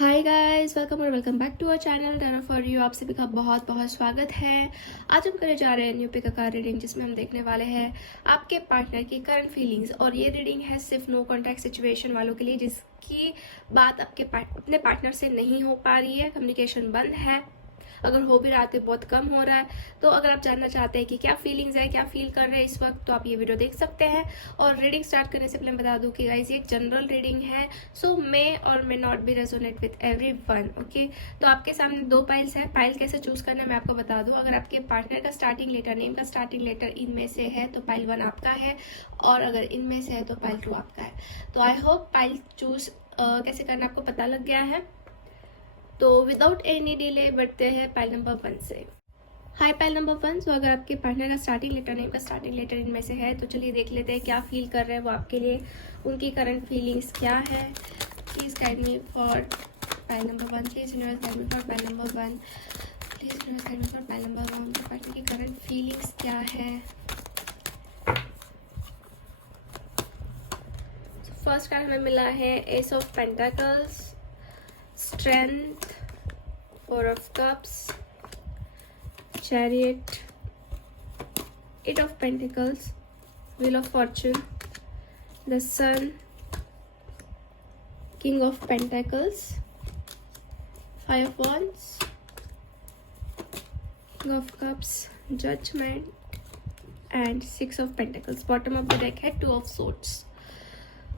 हाय guys, welcome और welcome back to our channel turn for you. आप सभी का बहुत बहुत स्वागत है। आज हम करने जा रहे हैं न्यू पिक का रीडिंग, जिसमें हम देखने वाले हैं आपके पार्टनर की करंट फीलिंग्स। और ये रीडिंग है सिर्फ नो कॉन्टैक्ट सिचुएशन वालों के लिए, जिसकी बात आपके अपने पार्टनर से नहीं हो पा रही है, कम्युनिकेशन बंद है, अगर हो भी रहा है तो बहुत कम हो रहा है। तो अगर आप जानना चाहते हैं कि क्या फीलिंग्स है, क्या फील कर रहे हैं इस वक्त, तो आप ये वीडियो देख सकते हैं। और रीडिंग स्टार्ट करने से पहले बता दूं कि गाइस ये एक जनरल रीडिंग है, सो मे और may not be resonate with everyone. Okay, तो आपके सामने दो पाइल्स है। पाइल कैसे चूज करना है मैं आपको बता दूं। अगर आपके पार्टनर का स्टार्टिंग लेटर, नेम का स्टार्टिंग लेटर इनमें से है तो पाइल 1 आपका है, और अगर इनमें से है तो पाइल 2 आपका है। तो आई होप पाइल चूज कैसे करना आपको पता लग गया है। तो विदाउट एनी डिले बढ़ते हैं पाइल नंबर 1 से। हाय पाइल नंबर 1। सो अगर आपके पार्टनर का स्टार्टिंग लेटर, नेम का स्टार्टिंग लेटर इनमें से है तो चलिए देख लेते हैं क्या फील कर रहे हैं वो आपके लिए, उनकी करंट फीलिंग्स क्या है। Please guide me for pile number 1। Please universe guide me for pile number 1। Please universe guide me for pile number 1। उनके पार्टनर की करंट फीलिंग्स क्या है। फर्स्ट कार्ड हमें मिला है ace of pentacles, strength, four of cups, chariot, eight of pentacles, wheel of fortune, the sun, king of pentacles, five of wands, king of cups, judgement and six of pentacles. Bottom of the deck है two of swords।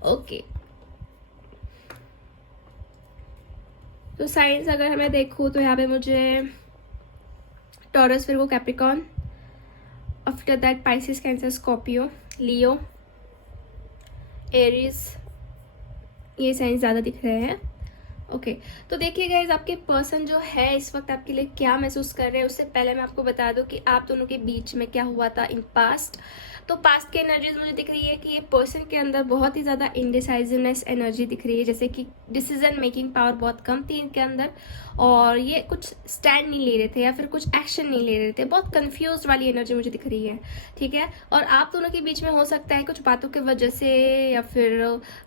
Okay, तो साइंस अगर हमें देखूँ तो यहाँ पे मुझे टॉरस, फिर वो Capricorn, after that Pisces, cancer, Scorpio, Leo, Aries, ये साइंस ज़्यादा दिख रहे हैं। ओके, तो देखिए गाइज, आपके पर्सन जो है इस वक्त आपके लिए क्या महसूस कर रहे हैं, उससे पहले मैं आपको बता दूं कि आप दोनों के बीच में क्या हुआ था इन पास्ट। तो पास्ट की एनर्जीज मुझे दिख रही है कि ये पर्सन के अंदर बहुत ही ज़्यादा इंडिसाइजिवनेस एनर्जी दिख रही है, जैसे कि डिसीजन मेकिंग पावर बहुत कम थी इनके अंदर, और ये कुछ स्टैंड नहीं ले रहे थे या फिर कुछ एक्शन नहीं ले रहे थे। बहुत कंफ्यूज वाली एनर्जी मुझे दिख रही है, ठीक है। और आप दोनों के बीच में हो सकता है कुछ बातों की वजह से या फिर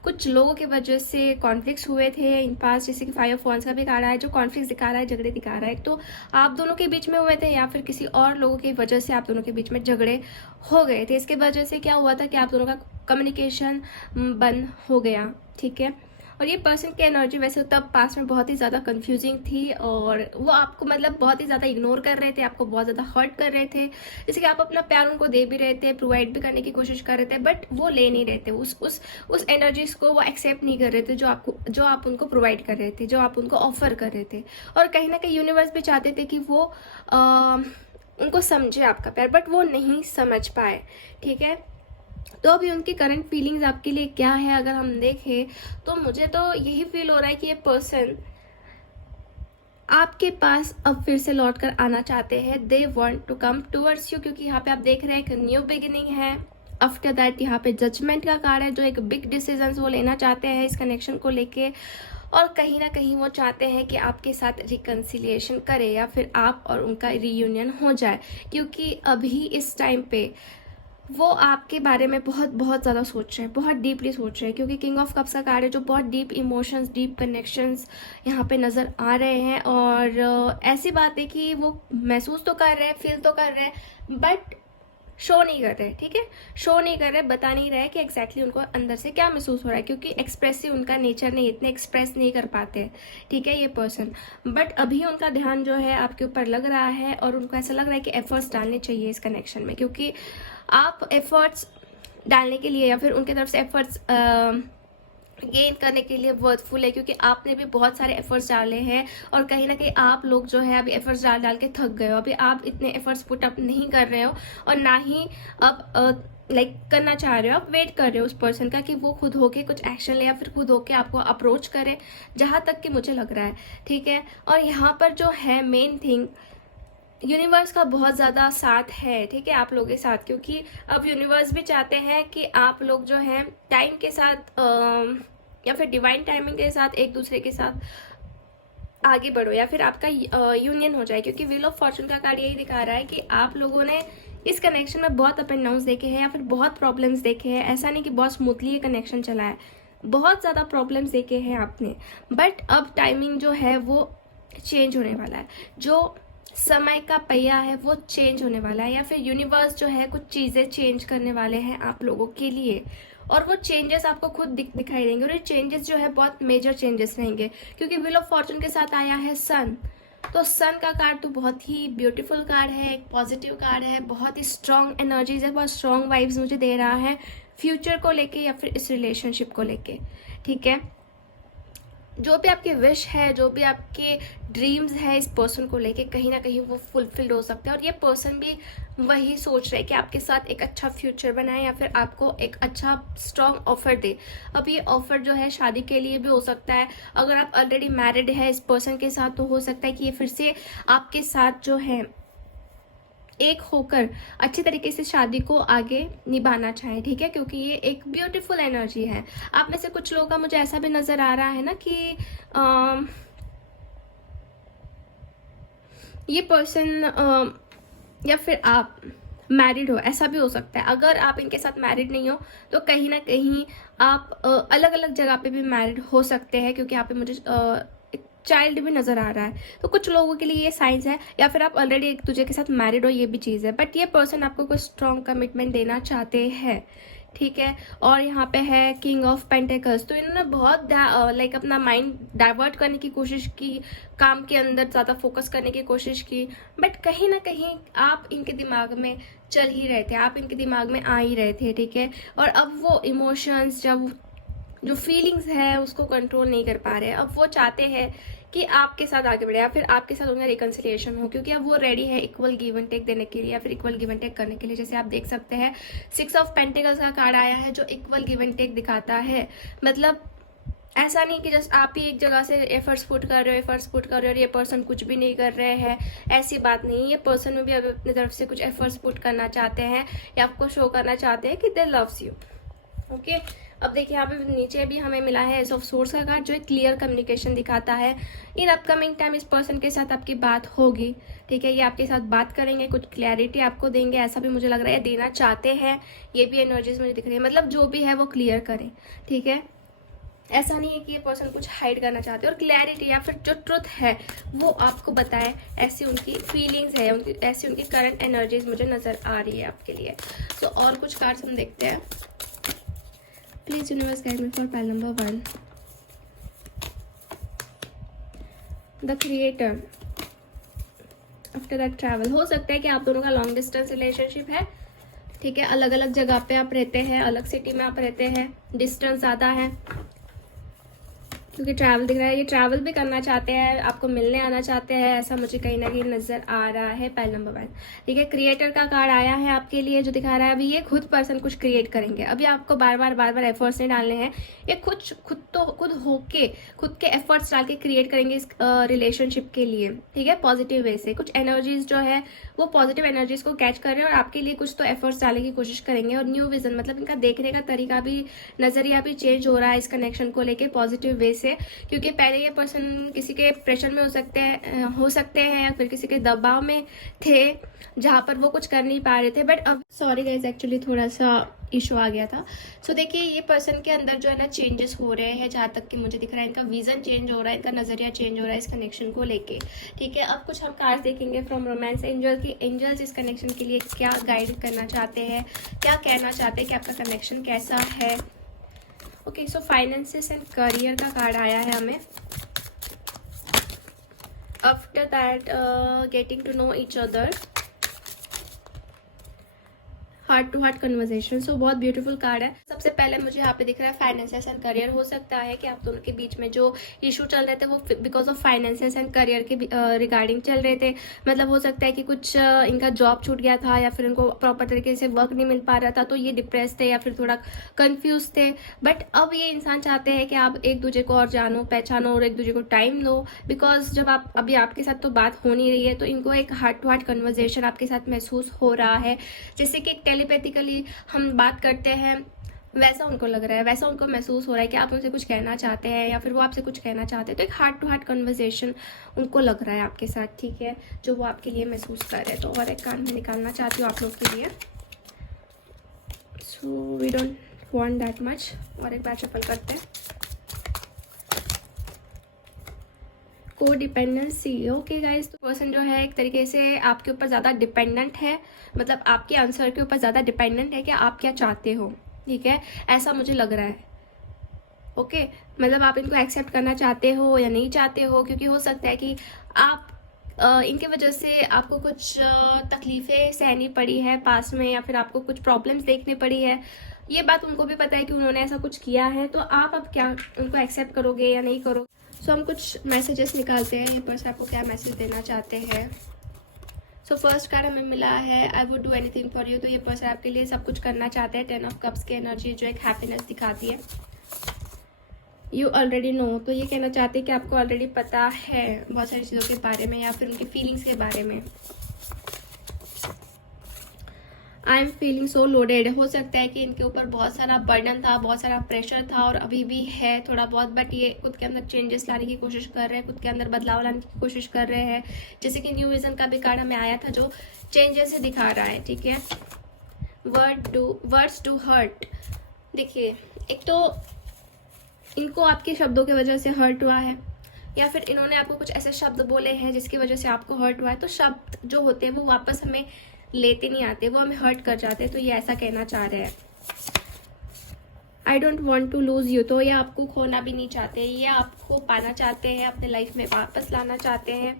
कुछ लोगों की वजह से कॉन्फ्लिक्ट्स हुए थे इन पास्ट, जैसे कि फाइव ऑफ wands का भी कार्ड है जो कॉन्फ्लिक्ट दिखा रहा है, झगड़े दिखा रहा है। तो आप दोनों के बीच में हुए थे या फिर किसी और लोगों की वजह से आप दोनों के बीच में झगड़े हो गए थे। इसके वजह से क्या हुआ था कि आप दोनों का कम्युनिकेशन बंद हो गया, ठीक है। और ये पर्सन की एनर्जी वैसे तब पास में बहुत ही ज़्यादा कंफ्यूजिंग थी, और वो आपको मतलब बहुत ही ज़्यादा इग्नोर कर रहे थे, आपको बहुत ज़्यादा हर्ट कर रहे थे। जैसे कि आप अपना प्यार उनको दे भी रहे थे, प्रोवाइड भी करने की कोशिश कर रहे थे, बट वो ले नहीं रहे थे, उस एनर्जीज को वो एक्सेप्ट नहीं कर रहे थे जो आप उनको प्रोवाइड कर रहे थे, जो आप उनको ऑफर कर रहे थे। और कहीं ना कहीं यूनिवर्स भी चाहते थे कि वो उनको समझे आपका प्यार, बट वो नहीं समझ पाए, ठीक है। तो अभी उनकी करंट फीलिंग्स आपके लिए क्या है अगर हम देखें तो मुझे तो यही फील हो रहा है कि ये पर्सन आपके पास अब फिर से लौट कर आना चाहते हैं। They want to come towards you, क्योंकि यहाँ पे आप देख रहे हैं एक न्यू बिगिनिंग है। आफ्टर दैट यहाँ पे जजमेंट का कार्ड है, जो एक बिग डिसीजन वो लेना चाहते हैं इस कनेक्शन को लेके, और कहीं ना कहीं वो चाहते हैं कि आपके साथ रिकन्सिलिएशन करे या फिर आप और उनका रीयूनियन हो जाए, क्योंकि अभी इस टाइम पे वो आपके बारे में बहुत बहुत ज़्यादा सोच रहे हैं, बहुत डीपली सोच रहे हैं, क्योंकि किंग ऑफ कप्स का कार्ड है जो बहुत डीप इमोशंस, डीप कनेक्शंस यहाँ पे नज़र आ रहे हैं। और ऐसी बात है कि वो महसूस तो कर रहे हैं, फील तो कर रहे हैं, बट शो नहीं कर रहे, ठीक है। शो नहीं कर रहे, बता नहीं रहे कि एग्जैक्टली उनको अंदर से क्या महसूस हो रहा है, क्योंकि एक्सप्रेसिव उनका नेचर नहीं, इतने एक्सप्रेस नहीं कर पाते, ठीक है, ये पर्सन। बट अभी उनका ध्यान जो है आपके ऊपर लग रहा है, और उनको ऐसा लग रहा है कि एफर्ट्स डालने चाहिए इस कनेक्शन में, क्योंकि आप एफर्ट्स डालने के लिए या फिर उनके तरफ से एफर्ट्स गेन करने के लिए वर्थफुल है, क्योंकि आपने भी बहुत सारे एफर्ट्स डाले हैं, और कहीं ना कहीं आप लोग जो है अभी एफर्ट्स डाल डाल के थक गए हो। अभी आप इतने एफर्ट्स पुट अप नहीं कर रहे हो, और ना ही अब करना चाह रहे हो, आप वेट कर रहे हो उस पर्सन का कि वो खुद होके कुछ एक्शन ले या फिर खुद होके आपको अप्रोच करे, जहाँ तक कि मुझे लग रहा है, ठीक है। और यहाँ पर जो है मेन थिंग, यूनिवर्स का बहुत ज़्यादा साथ है, ठीक है, आप लोगों के साथ, क्योंकि अब यूनिवर्स भी चाहते हैं कि आप लोग जो हैं टाइम के साथ या फिर डिवाइन टाइमिंग के साथ एक दूसरे के साथ आगे बढ़ो, या फिर आपका यूनियन हो जाए, क्योंकि व्हील ऑफ फॉर्चून का कार्ड यही दिखा रहा है कि आप लोगों ने इस कनेक्शन में बहुत अप एंड डाउन्स देखे हैं या फिर बहुत प्रॉब्लम्स देखे हैं। ऐसा नहीं कि बहुत स्मूथली ये कनेक्शन चला है, बहुत ज़्यादा प्रॉब्लम्स देखे हैं आपने, बट अब टाइमिंग जो है वो चेंज होने वाला है। जो समय का पहिया है वो चेंज होने वाला है, या फिर यूनिवर्स जो है कुछ चीज़ें चेंज करने वाले हैं आप लोगों के लिए, और वो चेंजेस आपको खुद दिखाई देंगे। और ये चेंजेस जो है बहुत मेजर चेंजेस रहेंगे, क्योंकि व्हील ऑफ फॉर्चून के साथ आया है सन। तो सन का कार्ड तो बहुत ही ब्यूटीफुल कार्ड है, एक पॉजिटिव कार्ड है, बहुत ही स्ट्रॉन्ग एनर्जीज है, बहुत स्ट्रॉन्ग वाइब्स मुझे दे रहा है फ्यूचर को लेके या फिर इस रिलेशनशिप को लेके। ठीक है, जो भी आपके विश है, जो भी आपके ड्रीम्स है इस पर्सन को लेके, कहीं ना कहीं वो फुलफिल्ड हो सकते हैं। और ये पर्सन भी वही सोच रहे हैं कि आपके साथ एक अच्छा फ्यूचर बनाए या फिर आपको एक अच्छा स्ट्रॉन्ग ऑफर दे। अब ये ऑफर जो है शादी के लिए भी हो सकता है। अगर आप ऑलरेडी मैरिड है इस पर्सन के साथ, तो हो सकता है कि ये फिर से आपके साथ जो है एक होकर अच्छे तरीके से शादी को आगे निभाना चाहें। ठीक है, क्योंकि ये एक ब्यूटीफुल एनर्जी है। आप में से कुछ लोगों का मुझे ऐसा भी नजर आ रहा है ना कि ये पर्सन या फिर आप मैरिड हो, ऐसा भी हो सकता है। अगर आप इनके साथ मैरिड नहीं हो तो कहीं ना कहीं आप अलग अलग जगह पे भी मैरिड हो सकते हैं, क्योंकि यहाँ पे मुझे चाइल्ड भी नजर आ रहा है। तो कुछ लोगों के लिए ये साइंस है, या फिर आप ऑलरेडी एक दूसरे के साथ मैरिड हो, ये भी चीज़ है। बट ये पर्सन आपको कोई स्ट्रॉन्ग कमिटमेंट देना चाहते हैं। ठीक है, और यहाँ पे है किंग ऑफ पेंटिकल्स। तो इन्होंने बहुत लाइक अपना माइंड डाइवर्ट करने की कोशिश की, काम के अंदर ज़्यादा फोकस करने की कोशिश की, बट कहीं ना कहीं आप इनके दिमाग में चल ही रहे थे, आप इनके दिमाग में आ ही रहे थे। ठीक है, और अब वो इमोशंस, जब जो फीलिंग्स है उसको कंट्रोल नहीं कर पा रहे। अब वो चाहते हैं कि आपके साथ आगे बढ़े, या फिर आपके साथ उनका रिकंसिलिएशन हो, क्योंकि अब वो रेडी है इक्वल गिव एंड टेक देने के लिए, या फिर इक्वल गिव एंड टेक करने के लिए। जैसे आप देख सकते हैं 6 ऑफ पेंटिकल्स का कार्ड आया है, जो इक्वल गिव एंड टेक दिखाता है। मतलब ऐसा नहीं कि जस्ट आप ही एक जगह से एफर्ट्स पुट कर रहे हो और ये पर्सन कुछ भी नहीं कर रहे हैं, ऐसी बात नहीं। ये पर्सन में भी अब अपनी तरफ से कुछ एफर्ट्स पुट करना चाहते हैं, या आपको शो करना चाहते हैं कि दे लव्स यू। ओके, अब देखिए यहाँ पे नीचे भी हमें मिला है एस ऑफ सोर्स का कार्ड, जो एक क्लियर कम्युनिकेशन दिखाता है। इन अपकमिंग टाइम इस पर्सन के साथ आपकी बात होगी। ठीक है, ये आपके साथ बात करेंगे, कुछ क्लैरिटी आपको देंगे, ऐसा भी मुझे लग रहा है, देना चाहते हैं। ये भी एनर्जीज मुझे दिख रही है, मतलब जो भी है वो क्लियर करें। ठीक है, ऐसा नहीं है कि ये पर्सन कुछ हाइड करना चाहते हैं, और क्लैरिटी या फिर जो ट्रुथ है वो आपको बताए, ऐसी उनकी फीलिंग्स है, ऐसी उनकी करंट एनर्जीज मुझे नजर आ रही है आपके लिए। तो और कुछ कार्ड्स हम देखते हैं। Please universe guide me for pile number 1, the creator. After that travel. हो सकता है कि आप दोनों का लॉन्ग डिस्टेंस रिलेशनशिप है। ठीक है, अलग अलग जगह पे आप रहते हैं, अलग सिटी में आप रहते हैं, डिस्टेंस ज़्यादा है, क्योंकि ट्रैवल दिख रहा है। ये ट्रैवल भी करना चाहते हैं, आपको मिलने आना चाहते हैं, ऐसा मुझे कहीं ना कहीं नजर आ रहा है। Pile number 1। ठीक है, क्रिएटर का कार्ड आया है आपके लिए, जो दिखा रहा है अभी ये खुद पर्सन कुछ क्रिएट करेंगे। अभी आपको बार बार एफर्ट्स नहीं डालने हैं, ये खुद होके खुद के एफर्ट्स डाल के क्रिएट करेंगे इस रिलेशनशिप के लिए। ठीक है, पॉजिटिव वे से कुछ एनर्जीज जो है वो पॉजिटिव एनर्जीज को कैच कर रहे हैं, और आपके लिए कुछ तो एफर्ट्स डालने की कोशिश करेंगे। और न्यू विजन, मतलब इनका देखने का तरीका भी, नजरिया भी चेंज हो रहा है इस कनेक्शन को लेके पॉजिटिव वे से। क्योंकि पहले ये पर्सन किसी के प्रेशर में हो सकते हैं या फिर किसी के दबाव में थे, जहां पर वो कुछ कर नहीं पा रहे थे। बट अब सॉरी गाइज, एक्चुअली थोड़ा सा इशू आ गया था। सो देखिए, ये पर्सन के अंदर जो है ना चेंजेस हो रहे हैं, जहाँ तक कि मुझे दिख रहा है इनका विजन चेंज हो रहा है, इनका नजरिया चेंज हो रहा है इस कनेक्शन को लेके। ठीक है, अब कुछ हम कार्ड्स देखेंगे फ्रॉम रोमांस एंजल की एंजल्स इस कनेक्शन के लिए क्या गाइड करना चाहते हैं, क्या कहना चाहते हैं कि आपका कनेक्शन कैसा है। Okay, so finances and career का कार्ड आया है हमें। After that getting to know each other, heart to heart conversation. So बहुत ब्यूटीफुल कार्ड है। सबसे पहले मुझे यहाँ पे दिख रहा है फाइनेंसेस एंड करियर। हो सकता है कि आप दोनों के बीच में जो इशू चल रहे थे वो because of finances and career के रिगार्डिंग चल रहे थे। मतलब हो सकता है कि कुछ इनका जॉब छूट गया था, या फिर इनको प्रॉपर तरीके से वर्क नहीं मिल पा रहा था, तो ये डिप्रेस थे या फिर थोड़ा कंफ्यूज थे। बट अब ये इंसान चाहते हैं कि आप एक दूसरे को और जानो, पहचानो और एक दूसरे को टाइम लो। बिकॉज जब आप अभी आपके साथ तो बात हो नहीं रही है, तो इनको एक हार्ट टू हार्ट कन्वर्सेशन आपके साथ महसूस हो रहा है। जैसे कि टेलीपैथिकली हम बात करते हैं, वैसा उनको लग रहा है, वैसा उनको महसूस हो रहा है कि आप उनसे कुछ कहना चाहते हैं या फिर वो आपसे कुछ कहना चाहते हैं। तो एक हार्ट टू हार्ट कन्वर्सेशन उनको लग रहा है आपके साथ। ठीक है, जो वो आपके लिए महसूस कर रहे हैं। तो और एक कार्ड मैं निकालना चाहती हूँ आप लोग के लिए। So we don't want that much. और एक बार शफल करते हैं। को डिपेंडेंसी, ओके गाइस, तो पर्सन जो है एक तरीके से आपके ऊपर ज़्यादा डिपेंडेंट है, मतलब आपके आंसर के ऊपर ज़्यादा डिपेंडेंट है कि आप क्या चाहते हो, ठीक है, ऐसा मुझे लग रहा है। ओके मतलब आप इनको एक्सेप्ट करना चाहते हो या नहीं चाहते हो, क्योंकि हो सकता है कि आप इनके वजह से आपको कुछ तकलीफ़ें सहनी पड़ी है पास में, या फिर आपको कुछ प्रॉब्लम्स देखनी पड़ी है। ये बात उनको भी पता है कि उन्होंने ऐसा कुछ किया है, तो आप अब क्या उनको एक्सेप्ट करोगे या नहीं करोगे। सो हम कुछ मैसेजेस निकालते हैं, ये पर्सन आपको क्या मैसेज देना चाहते हैं। सो फर्स्ट कार्ड हमें मिला है I would do anything for you, तो ये पर्सन आपके लिए सब कुछ करना चाहते हैं। 10 ऑफ कप्स की एनर्जी जो एक हैप्पीनेस दिखाती है। यू ऑलरेडी नो, तो ये कहना चाहते हैं कि आपको ऑलरेडी पता है बहुत सारी चीज़ों के बारे में या फिर उनकी फीलिंग्स के बारे में। आई एम फीलिंग सो लोडेड, हो सकता है कि इनके ऊपर बहुत सारा बर्डन था, बहुत सारा प्रेशर था और अभी भी है थोड़ा बहुत, बट ये खुद के अंदर चेंजेस लाने की कोशिश कर रहे हैं, खुद के अंदर बदलाव लाने की कोशिश कर रहे हैं। जैसे कि न्यू विजन का भी कार्ड हमें आया था जो चेंजेस ही दिखा रहा है, ठीक है। वर्ड्स टू हर्ट, देखिए एक तो इनको आपके शब्दों की वजह से हर्ट हुआ है, या फिर इन्होंने आपको कुछ ऐसे शब्द बोले हैं जिसकी वजह से आपको हर्ट हुआ है। तो शब्द जो होते हैं वो वापस हमें लेते नहीं आते, वो हमें हर्ट कर जाते हैं, तो ये ऐसा कहना चाह रहे हैं। I don't want to lose you, तो ये आपको खोना भी नहीं चाहते, ये आपको पाना चाहते हैं, अपने लाइफ में वापस लाना चाहते हैं।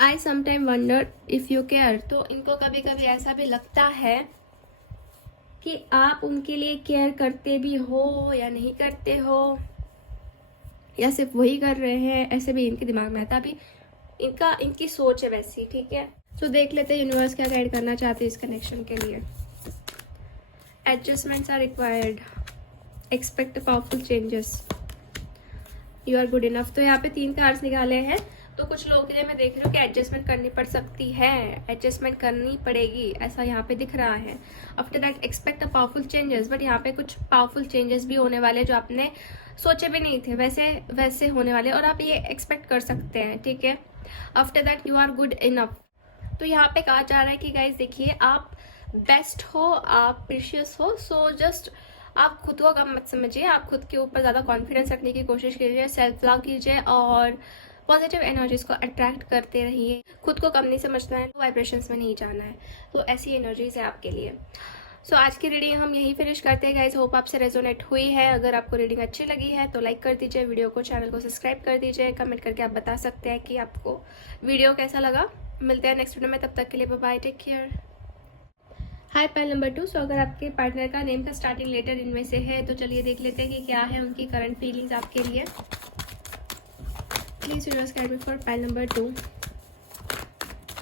आई sometime wonder if you care, तो इनको कभी कभी ऐसा भी लगता है कि आप उनके लिए केयर करते भी हो या नहीं करते हो, या सिर्फ वही कर रहे हैं, ऐसे भी इनके दिमाग में आता। अभी इनकी सोच है वैसी, ठीक है। तो देख लेते हैं यूनिवर्स क्या गाइड करना चाहते हैं इस कनेक्शन के लिए। Adjustments are required, expect powerful changes, you are good enough. तो यहाँ पे 3 कार्ड्स निकाले हैं, तो कुछ लोगों के लिए मैं देख रही हूँ कि एडजस्टमेंट करनी पड़ सकती है, एडजस्टमेंट करनी पड़ेगी, ऐसा यहाँ पे दिख रहा है। After that expect a powerful changes, but यहाँ पे कुछ पावरफुल चेंजेस भी होने वाले जो आपने सोचे भी नहीं थे, वैसे होने वाले, और आप ये एक्सपेक्ट कर सकते हैं, ठीक है। After that you are good enough, तो यहाँ पे कहा जा रहा है कि गाइज देखिए आप बेस्ट हो, आप प्रीशियस हो, सो जस्ट आप खुद को कम मत समझिए, आप खुद के ऊपर ज़्यादा कॉन्फिडेंस रखने की कोशिश कीजिए, सेल्फ लव कीजिए और पॉजिटिव एनर्जीज को अट्रैक्ट करते रहिए। खुद को कम नहीं समझना है, वाइब्रेशंस में नहीं जाना है, तो ऐसी एनर्जीज है आपके लिए। सो आज की रीडिंग हम यहीं फिनिश करते हैं गाइज। होप आपसे रेजोनेट हुई है। अगर आपको रीडिंग अच्छी लगी है तो लाइक कर दीजिए वीडियो को, चैनल को सब्सक्राइब कर दीजिए, कमेंट करके आप बता सकते हैं कि आपको वीडियो कैसा लगा। मिलते हैं नेक्स्ट वीडियो में, तब तक के लिए बाय बाय, टेक केयर। हाय पाइल नंबर 2, सो अगर आपके पार्टनर का नेम का स्टार्टिंग लेटर इनमें से है तो चलिए देख लेते हैं कि क्या है उनकी करंट फीलिंग्स आपके लिए। Please universe guide me for pile number 2,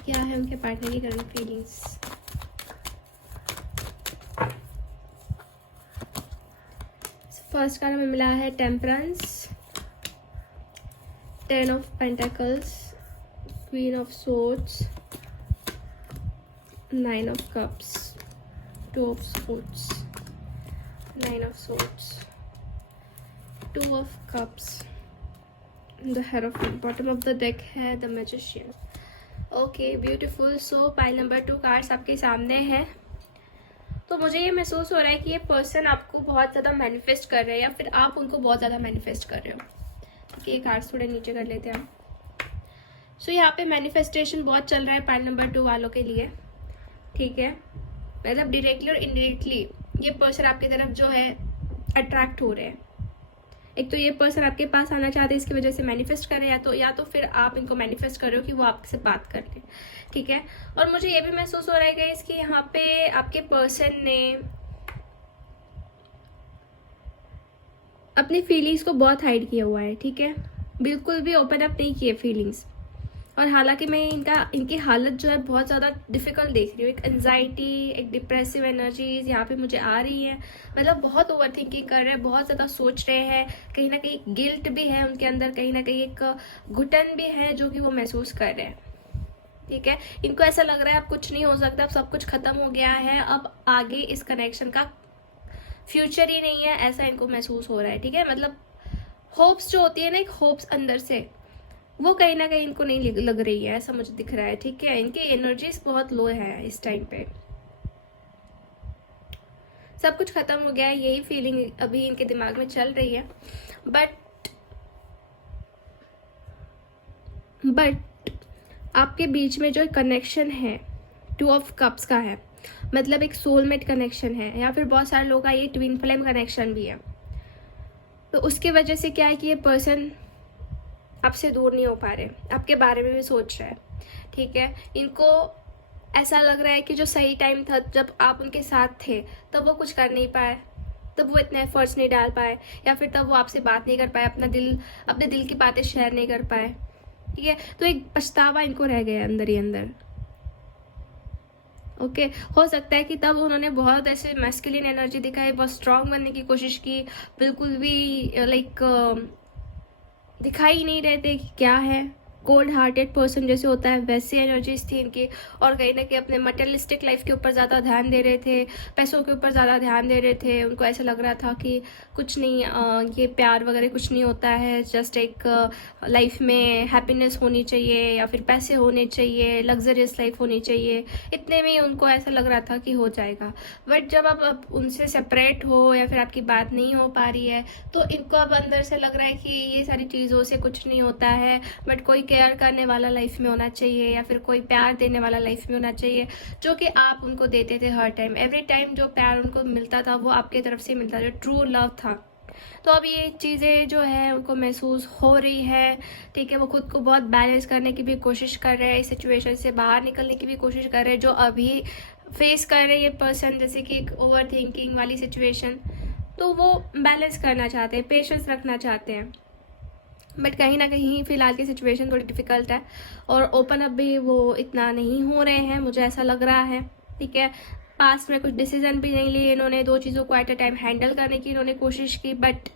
क्या है उनके पार्टनर की करंट फीलिंग्स। फर्स्ट कार्ड हमें मिला है temperance, 10 of pentacles, queen of swords, 9 of cups, 2 of sports, 9 of swords, 2 of cups, the hierophant. Bottom of the deck है the magician. Okay beautiful. So pile number 2 cards आपके सामने हैं। तो मुझे ये महसूस हो रहा है कि ये पर्सन आपको बहुत ज़्यादा मैनिफेस्ट कर रहे हैं, या फिर आप उनको बहुत ज़्यादा मैनिफेस्ट कर रहे हो। कि ये कार्ड्स थोड़े नीचे कर लेते हैं हम। सो यहाँ पे मैनिफेस्टेशन बहुत चल रहा है पाइल नंबर 2 वालों के लिए, ठीक है। मतलब डायरेक्टली और इनडायरेक्टली ये पर्सन आपकी तरफ जो है अट्रैक्ट हो रहे हैं। एक तो ये पर्सन आपके पास आना चाहते हैं, इसकी वजह से मैनिफेस्ट कर रहे हैं, या तो फिर आप इनको मैनिफेस्ट कर रहे हो कि वो आपसे बात कर ले, ठीक है। और मुझे ये भी महसूस हो रहा है गाइस कि यहाँ पे आपके पर्सन ने अपनी फीलिंग्स को बहुत हाइड किया हुआ है, ठीक है। बिल्कुल भी ओपन अप नहीं किए फीलिंग्स। और हालांकि मैं इनकी हालत जो है बहुत ज़्यादा डिफ़िकल्ट देख रही हूँ। एक एनजाइटी, एक डिप्रेसिव एनर्जीज यहाँ पे मुझे आ रही है। मतलब बहुत ओवर थिंकिंग कर रहे हैं, बहुत ज़्यादा सोच रहे हैं, कहीं ना कहीं गिल्ट भी है उनके अंदर, कहीं ना कहीं एक घुटन भी है जो कि वो महसूस कर रहे हैं, ठीक है। इनको ऐसा लग रहा है अब कुछ नहीं हो सकता, अब सब कुछ ख़त्म हो गया है, अब आगे इस कनेक्शन का फ्यूचर ही नहीं है, ऐसा इनको महसूस हो रहा है, ठीक है। मतलब होप्स जो होती है ना, एक होप्स अंदर से, वो कहीं ना कहीं इनको नहीं लग रही है, ऐसा मुझे दिख रहा है, ठीक है। इनकी एनर्जीज बहुत लो है इस टाइम पे। सब कुछ खत्म हो गया है, यही फीलिंग अभी इनके दिमाग में चल रही है। बट आपके बीच में जो कनेक्शन है 2 ऑफ कप्स का है, मतलब एक सोलमेट कनेक्शन है, या फिर बहुत सारे लोगों का ये ट्विन फ्लेम कनेक्शन भी है। तो उसकी वजह से क्या है कि ये पर्सन आपसे दूर नहीं हो पा रहे, आपके बारे में भी सोच रहा है, ठीक है। इनको ऐसा लग रहा है कि जो सही टाइम था जब आप उनके साथ थे तब वो कुछ कर नहीं पाए, तब वो इतने एफर्ट्स नहीं डाल पाए, या फिर तब वो आपसे बात नहीं कर पाए, अपने दिल की बातें शेयर नहीं कर पाए, ठीक है। तो एक पछतावा इनको रह गया अंदर ही अंदर। ओके, हो सकता है कि तब उन्होंने बहुत ऐसे मैस्कुलिन एनर्जी दिखाई, बहुत स्ट्रांग बनने की कोशिश की, बिल्कुल भी लाइक दिखाई ही नहीं रहे थे कि क्या है। कोल्ड हार्टेड पर्सन जैसे होता है वैसे एनर्जीज थी इनकी, और कहीं ना कहीं अपने मटेरियलिस्टिक लाइफ के ऊपर ज़्यादा ध्यान दे रहे थे, पैसों के ऊपर ज़्यादा ध्यान दे रहे थे। उनको ऐसा लग रहा था कि कुछ नहीं, ये प्यार वगैरह कुछ नहीं होता है, जस्ट एक लाइफ में हैप्पीनेस होनी चाहिए, या फिर पैसे होने चाहिए, लग्जरियस लाइफ होनी चाहिए, इतने में ही उनको ऐसा लग रहा था कि हो जाएगा। बट जब आप उनसे सेपरेट हो या फिर आपकी बात नहीं हो पा रही है, तो इनको अब अंदर से लग रहा है कि ये सारी चीज़ों से कुछ नहीं होता है, बट कोई केयर करने वाला लाइफ में होना चाहिए, या फिर कोई प्यार देने वाला लाइफ में होना चाहिए, जो कि आप उनको देते थे हर टाइम। एवरी टाइम जो प्यार उनको मिलता था वो आपकी तरफ से मिलता, जो ट्रू लव था। तो अब ये चीज़ें जो है उनको महसूस हो रही है, ठीक है। वो खुद को बहुत बैलेंस करने की भी कोशिश कर रहे हैं, इस सिचुएशन से बाहर निकलने की भी कोशिश कर रहे हैं जो अभी फेस कर रहे हैं ये पर्सन, जैसे कि एक ओवर थिंकिंग वाली सिचुएशन। तो वो बैलेंस करना चाहते हैं, पेशेंस रखना चाहते हैं, बट कहीं ना कहीं फ़िलहाल की सिचुएशन थोड़ी डिफ़िकल्ट है, और ओपन अप भी वो इतना नहीं हो रहे हैं, मुझे ऐसा लग रहा है, ठीक है। पास्ट में कुछ डिसीजन भी नहीं लिए इन्होंने, 2 चीज़ों को एट अ टाइम हैंडल करने की इन्होंने कोशिश की, बट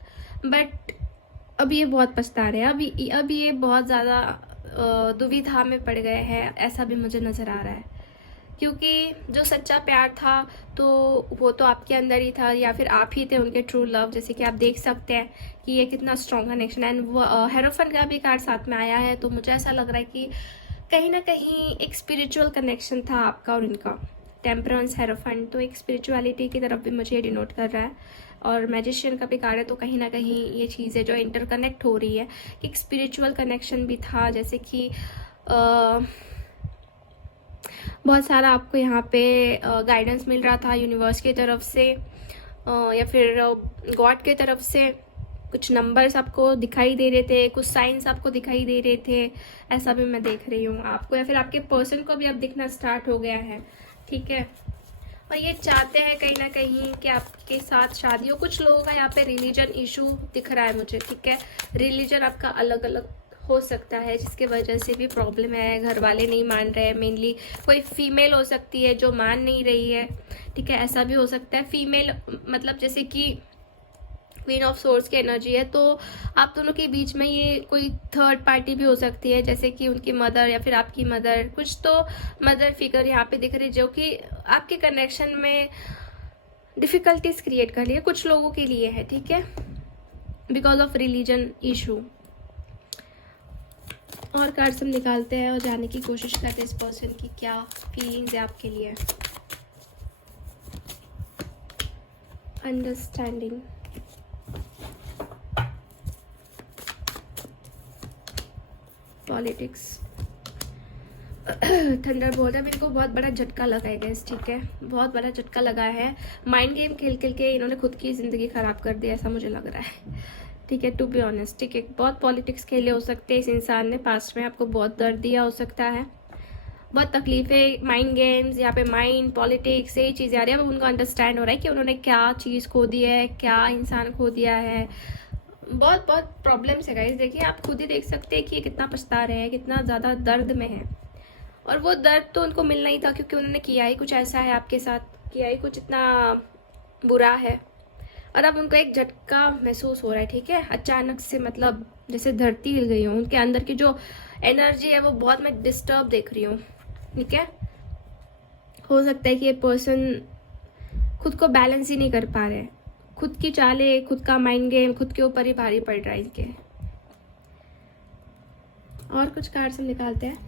अभी ये बहुत पछता रहे हैं, अभी ये बहुत ज़्यादा दुविधा में पड़ गए हैं, ऐसा भी मुझे नज़र आ रहा है। क्योंकि जो सच्चा प्यार था तो वो तो आपके अंदर ही था, या फिर आप ही थे उनके ट्रू लव, जैसे कि आप देख सकते हैं कि ये कितना स्ट्रॉन्ग कनेक्शन है। एंड वो हेरोफन का भी कार्ड साथ में आया है, तो मुझे ऐसा लग रहा है कि कहीं ना कहीं एक स्पिरिचुअल कनेक्शन था आपका और इनका। टेम्परेंस, हेरोफन, तो एक स्पिरिचुअलिटी की तरफ भी मुझे डिनोट कर रहा है, और मैजिशियन का भी कार्ड है, तो कहीं ना कहीं ये चीज़ें जो इंटरकनेक्ट हो रही है, एक स्पिरिचुअल कनेक्शन भी था, जैसे कि बहुत सारा आपको यहाँ पे गाइडेंस मिल रहा था यूनिवर्स की तरफ से, या फिर गॉड के तरफ से। कुछ नंबर्स आपको दिखाई दे रहे थे, कुछ साइंस आपको दिखाई दे रहे थे, ऐसा भी मैं देख रही हूँ आपको, या फिर आपके पर्सन को भी अब दिखना स्टार्ट हो गया है, ठीक है। और ये चाहते हैं कहीं ना कहीं कि आपके साथ शादी हो। कुछ लोगों का यहाँ पे रिलीजन इशू दिख रहा है मुझे, ठीक है। रिलीजन आपका अलग अलग हो सकता है, जिसके वजह से भी प्रॉब्लम है, घर वाले नहीं मान रहे हैं। मेनली कोई फीमेल हो सकती है जो मान नहीं रही है, ठीक है, ऐसा भी हो सकता है। फीमेल मतलब जैसे कि क्वीन ऑफ सोर्स की एनर्जी है, तो आप दोनों के बीच में ये कोई थर्ड पार्टी भी हो सकती है, जैसे कि उनकी मदर या फिर आपकी मदर, कुछ तो मदर फिगर यहाँ पे दिख रही है, जो कि आपके कनेक्शन में डिफिकल्टीज क्रिएट कर रही है, कुछ लोगों के लिए है, ठीक है, बिकॉज ऑफ रिलीजन इशू। और कार्ड्स हम निकालते हैं और जानने की कोशिश करते हैं इस पर्सन की क्या फीलिंग्स है आपके लिए। Understanding, politics, Thunderbolt. अब इनको बहुत बड़ा झटका लगा है गाइस, ठीक है, बहुत बड़ा झटका लगा है। माइंड गेम खेल खेल के इन्होंने खुद की ज़िंदगी ख़राब कर दी, ऐसा मुझे लग रहा है, ठीक है, टू बी ऑनेस्ट, ठीक है। बहुत पॉलिटिक्स खेले हो सकते हैं इस इंसान ने, पास्ट में आपको बहुत दर्द दिया हो सकता है, बहुत तकलीफें, माइंड गेम्स, यहाँ पे माइंड, पॉलिटिक्स, यही चीज़ें आ रही है। अब उनको अंडरस्टैंड हो रहा है कि उन्होंने क्या चीज़ खो दी है, क्या इंसान खो दिया है। बहुत बहुत प्रॉब्लम्स है गाइस, देखिए आप खुद ही देख सकते हैं कि ये कितना पछता रहे हैं, कितना ज़्यादा दर्द में है। और वो दर्द तो उनको मिलना ही था, क्योंकि उन्होंने किया ही कुछ ऐसा है आपके साथ, किया ही कुछ इतना बुरा है, और अब उनको एक झटका महसूस हो रहा है, ठीक है, अचानक से, मतलब जैसे धरती हिल गई हो। उनके अंदर की जो एनर्जी है वो बहुत मैं डिस्टर्ब देख रही हूँ, ठीक है। हो सकता है कि ये पर्सन खुद को बैलेंस ही नहीं कर पा रहे, खुद की चालें, खुद का माइंड गेम खुद के ऊपर ही भारी पड़ रहा है इनके। और कुछ कार्ड्स हम निकालते हैं।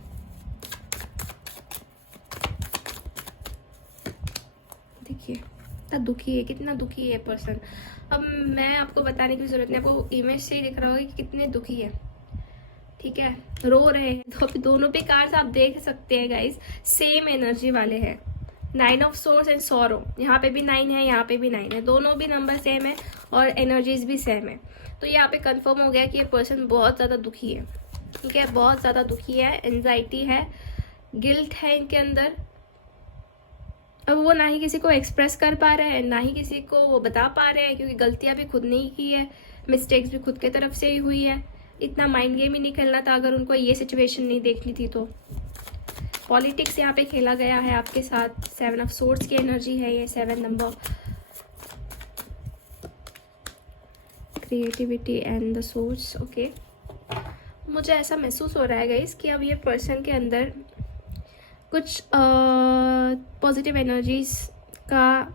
देखिए कितना दुखी है, कितना दुखी है पर्सन। अब मैं आपको बताने की जरूरत नहीं, आपको इमेज से ही दिख रहा होगा कि कितने दुखी है, ठीक है, रो रहे हैं। तो अभी दोनों पे कार्ड्स आप देख सकते हैं गाइस, सेम एनर्जी वाले हैं, 9 ऑफ सोर्स एंड सॉरो। यहाँ पे भी 9 है, यहाँ पे भी 9 है, दोनों भी नंबर सेम है और एनर्जीज भी सेम है। तो यहाँ पे कंफर्म हो गया कि ये पर्सन बहुत ज़्यादा दुखी है, ठीक है, बहुत ज़्यादा दुखी है, एंजाइटी है, गिल्ट है इनके अंदर। अब वो ना ही किसी को एक्सप्रेस कर पा रहे हैं, ना ही किसी को वो बता पा रहे हैं, क्योंकि गलतियां भी खुद ने ही की है, मिस्टेक्स भी खुद के तरफ से ही हुई है। इतना माइंड गेम ही नहीं खेलना था अगर उनको ये सिचुएशन नहीं देखनी थी तो। पॉलिटिक्स यहाँ पे खेला गया है आपके साथ, 7 ऑफ सोर्ड्स की एनर्जी है ये, 7 number, creativity and the source. Okay, मुझे ऐसा महसूस हो रहा है गाइस कि अब ये पर्सन के अंदर कुछ पॉजिटिव एनर्जीज का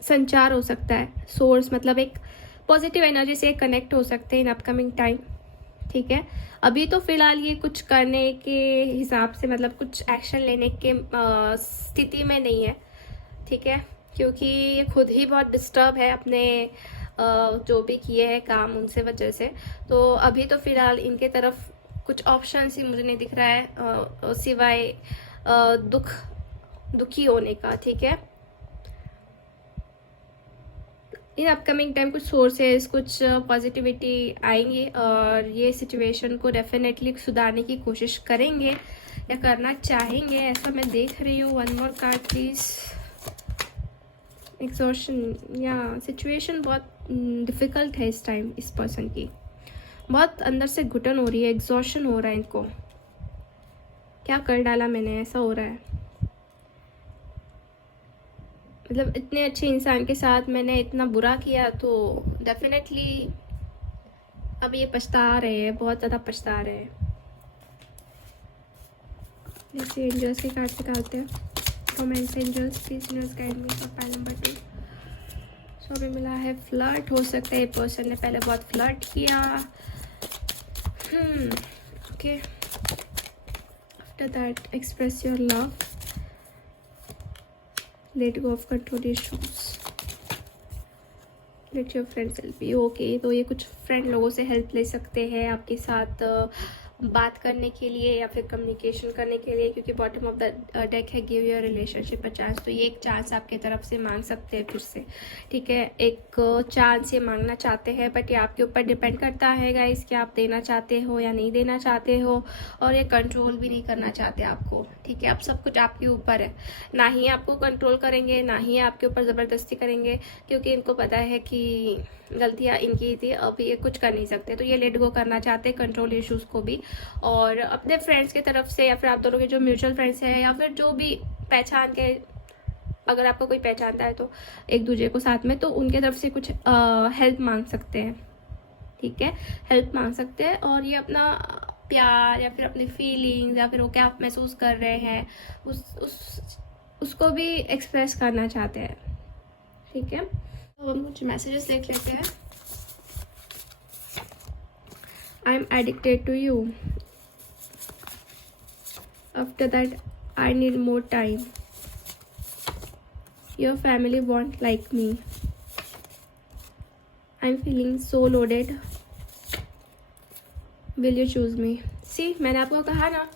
संचार हो सकता है। सोर्स मतलब एक पॉजिटिव एनर्जी से कनेक्ट हो सकते हैं इन अपकमिंग टाइम, ठीक है। अभी तो फिलहाल ये कुछ करने के हिसाब से, मतलब कुछ एक्शन लेने के स्थिति में नहीं है, ठीक है, क्योंकि ये खुद ही बहुत डिस्टर्ब है अपने जो भी किए हैं काम उनसे वजह से। तो अभी तो फिलहाल इनके तरफ कुछ ऑप्शन ही मुझे नहीं दिख रहा है सिवाय दुखी होने का, ठीक है। इन अपकमिंग टाइम कुछ सोर्सेस, कुछ पॉजिटिविटी आएंगे और ये सिचुएशन को डेफिनेटली सुधारने की कोशिश करेंगे या करना चाहेंगे, ऐसा मैं देख रही हूँ। 1 मोर कार्ड प्लीज। एग्जॉशन, या सिचुएशन बहुत डिफिकल्ट है इस टाइम इस पर्सन की, बहुत अंदर से घुटन हो रही है, एग्जॉशन हो रहा है इनको, क्या कर डाला मैंने, ऐसा हो रहा है। मतलब इतने अच्छे इंसान के साथ मैंने इतना बुरा किया, तो डेफिनेटली अब ये पछता रहे हैं, बहुत ज़्यादा पछता रहे हैं। जैसे एंजल्स के कार्ड निकालते हैं, romance angels please universe guide me for pile number 2। So अभी मिला है फ्लर्ट, हो सकता है पर्सन ने पहले बहुत फ्लर्ट किया। Okay, after that express your love, let go of control issues, let your friends help you. Okay, तो ये कुछ फ्रेंड लोगों से हेल्प ले सकते हैं आपके साथ बात करने के लिए या फिर कम्युनिकेशन करने के लिए, क्योंकि बॉटम ऑफ द डेक है give your relationship a chance. तो ये एक चांस आपके तरफ से मांग सकते हैं फिर से, ठीक है, एक चांस ये मांगना चाहते हैं, बट ये आपके ऊपर डिपेंड करता है गाइस कि आप देना चाहते हो या नहीं देना चाहते हो। और ये कंट्रोल भी नहीं करना चाहते आपको, ठीक है, अब सब कुछ आपके ऊपर है, ना ही आपको कंट्रोल करेंगे, ना ही आपके ऊपर ज़बरदस्ती करेंगे, क्योंकि इनको पता है कि गलतियाँ इनकी थी, अब ये कुछ कर नहीं सकते। तो ये लेट गो करना चाहते हैं कंट्रोल इश्यूज को भी, और अपने फ्रेंड्स की तरफ से या फिर आप दोनों के जो म्यूचुअल फ्रेंड्स हैं या फिर जो भी पहचान के, अगर आपको कोई पहचानता है तो एक दूसरे को साथ में, तो उनके तरफ से कुछ हेल्प मांग सकते हैं, ठीक है, हेल्प मांग सकते हैं। और ये अपना प्यार या फिर अपनी फीलिंग्स या फिर वो क्या महसूस कर रहे हैं उसको भी एक्सप्रेस करना चाहते हैं, ठीक है। तो हम कुछ मैसेजेस देख लेते हैं। I am addicted to you, after that I need more time, your family want like me, I am feeling so loaded, will you choose me. See, मैंने आपको कहा ना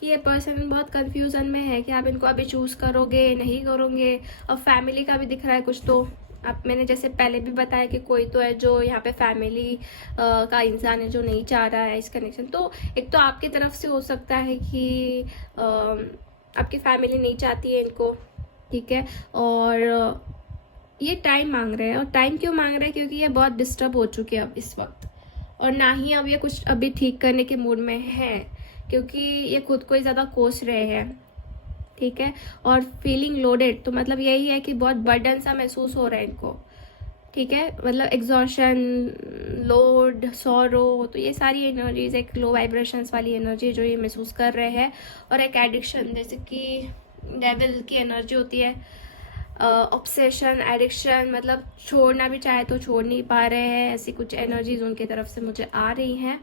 कि ये पर्सन बहुत कंफ्यूजन में है कि आप इनको अभी चूज करोगे नहीं करोगे। अब फैमिली का भी दिख रहा है कुछ, तो आप, मैंने जैसे पहले भी बताया कि कोई तो है जो यहाँ पे फैमिली का इंसान है जो नहीं चाह रहा है इस कनेक्शन। तो एक तो आपकी तरफ से हो सकता है कि आपकी फैमिली नहीं चाहती है इनको, ठीक है, और ये टाइम मांग रहे हैं। और टाइम क्यों मांग रहे हैं? क्योंकि ये बहुत डिस्टर्ब हो चुके हैं अब इस वक्त, और ना ही अब ये कुछ अभी ठीक करने के मूड में है, क्योंकि ये खुद को ही ज़्यादा कोस रहे हैं, ठीक है। और फीलिंग लोडेड, तो मतलब यही है कि बहुत बर्डन सा महसूस हो रहा है इनको, ठीक है, मतलब एग्जॉशन, लोड, सॉरो, तो ये सारी एनर्जीज एक लो वाइब्रेशंस वाली एनर्जी जो ये महसूस कर रहे हैं। और एक एडिक्शन, जैसे कि डेविल की एनर्जी होती है, ऑब्सेशन, एडिक्शन, मतलब छोड़ना भी चाहे तो छोड़ नहीं पा रहे हैं, ऐसी कुछ एनर्जीज उनके तरफ से मुझे आ रही हैं,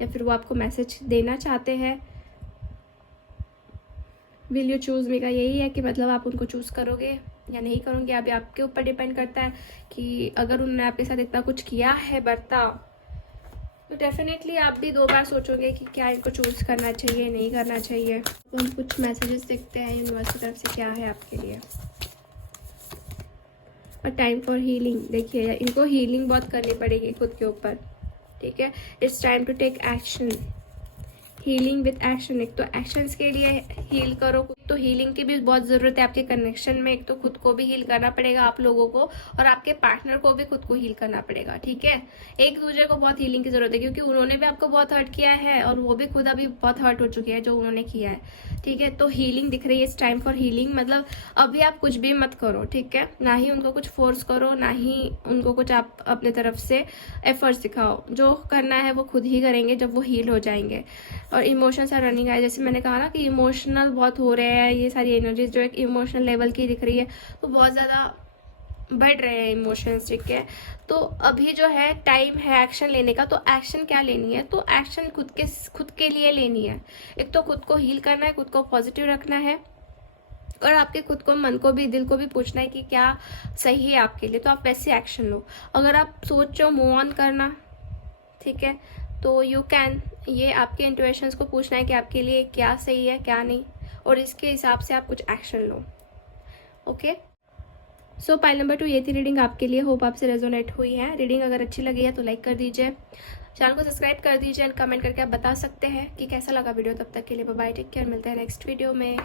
या फिर वो आपको मैसेज देना चाहते हैं। विल यू चूज़ मी का यही है कि मतलब आप उनको चूज़ करोगे या नहीं करोगे, अभी आपके ऊपर डिपेंड करता है कि अगर उन्होंने आपके साथ इतना कुछ किया है बर्ताव, तो डेफिनेटली आप भी 2 बार सोचोगे कि क्या इनको चूज़ करना चाहिए, नहीं करना चाहिए। तो हम कुछ मैसेजेस देखते हैं यूनिवर्स की तरफ से क्या है आपके लिए। और टाइम फॉर हीलिंग, देखिए इनको हीलिंग बहुत करनी पड़ेगी खुद के ऊपर, ठीक है। It's time to take action, healing with action. एक तो एक्शंस के लिए हील करो, तो हीलिंग की भी बहुत ज़रूरत है आपके कनेक्शन में। एक तो खुद को भी हील करना पड़ेगा आप लोगों को, और आपके पार्टनर को भी खुद को हील करना पड़ेगा, ठीक है। एक दूसरे को बहुत हीलिंग की ज़रूरत है, क्योंकि उन्होंने भी आपको बहुत हर्ट किया है और वो भी खुद अभी बहुत हर्ट हो चुके हैं जो उन्होंने किया है, ठीक है। तो हीलिंग दिख रही है, इट्स टाइम फॉर हीलिंग। मतलब अभी आप कुछ भी मत करो, ठीक है, ना ही उनको कुछ फोर्स करो, ना ही उनको कुछ आप अपने तरफ से एफर्ट्स दिखाओ। जो करना है वो खुद ही करेंगे जब वो हील हो जाएंगे। और इमोशंस आर रनिंग है, जैसे मैंने कहा ना कि इमोशनल बहुत हो रहे हैं, ये सारी एनर्जीज जो एक इमोशनल लेवल की दिख रही है, तो बहुत ज़्यादा बढ़ रहे हैं इमोशंस, ठीक है। तो अभी जो है टाइम है एक्शन लेने का। तो एक्शन क्या लेनी है, तो एक्शन खुद के लिए लेनी है। एक तो खुद को हील करना है, खुद को पॉजिटिव रखना है, और आपके खुद को, मन को भी, दिल को भी पूछना है कि क्या सही है आपके लिए, तो आप वैसे एक्शन लो। अगर आप सोच रहे हो मूव ऑन करना, ठीक है, तो यू कैन। ये आपके इंट्यूशंस को पूछना है कि आपके लिए क्या सही है क्या नहीं, और इसके हिसाब से आप कुछ एक्शन लो, ओके। सो पाइल नंबर 2 ये थी रीडिंग आपके लिए। होप आपसे रेजोनेट हुई है। रीडिंग अगर अच्छी लगी है तो लाइक कर दीजिए, चैनल को सब्सक्राइब कर दीजिए, एंड कमेंट करके आप बता सकते हैं कि कैसा लगा वीडियो। तब तक के लिए बाय बाय, टेक केयर, मिलते हैं नेक्स्ट वीडियो में।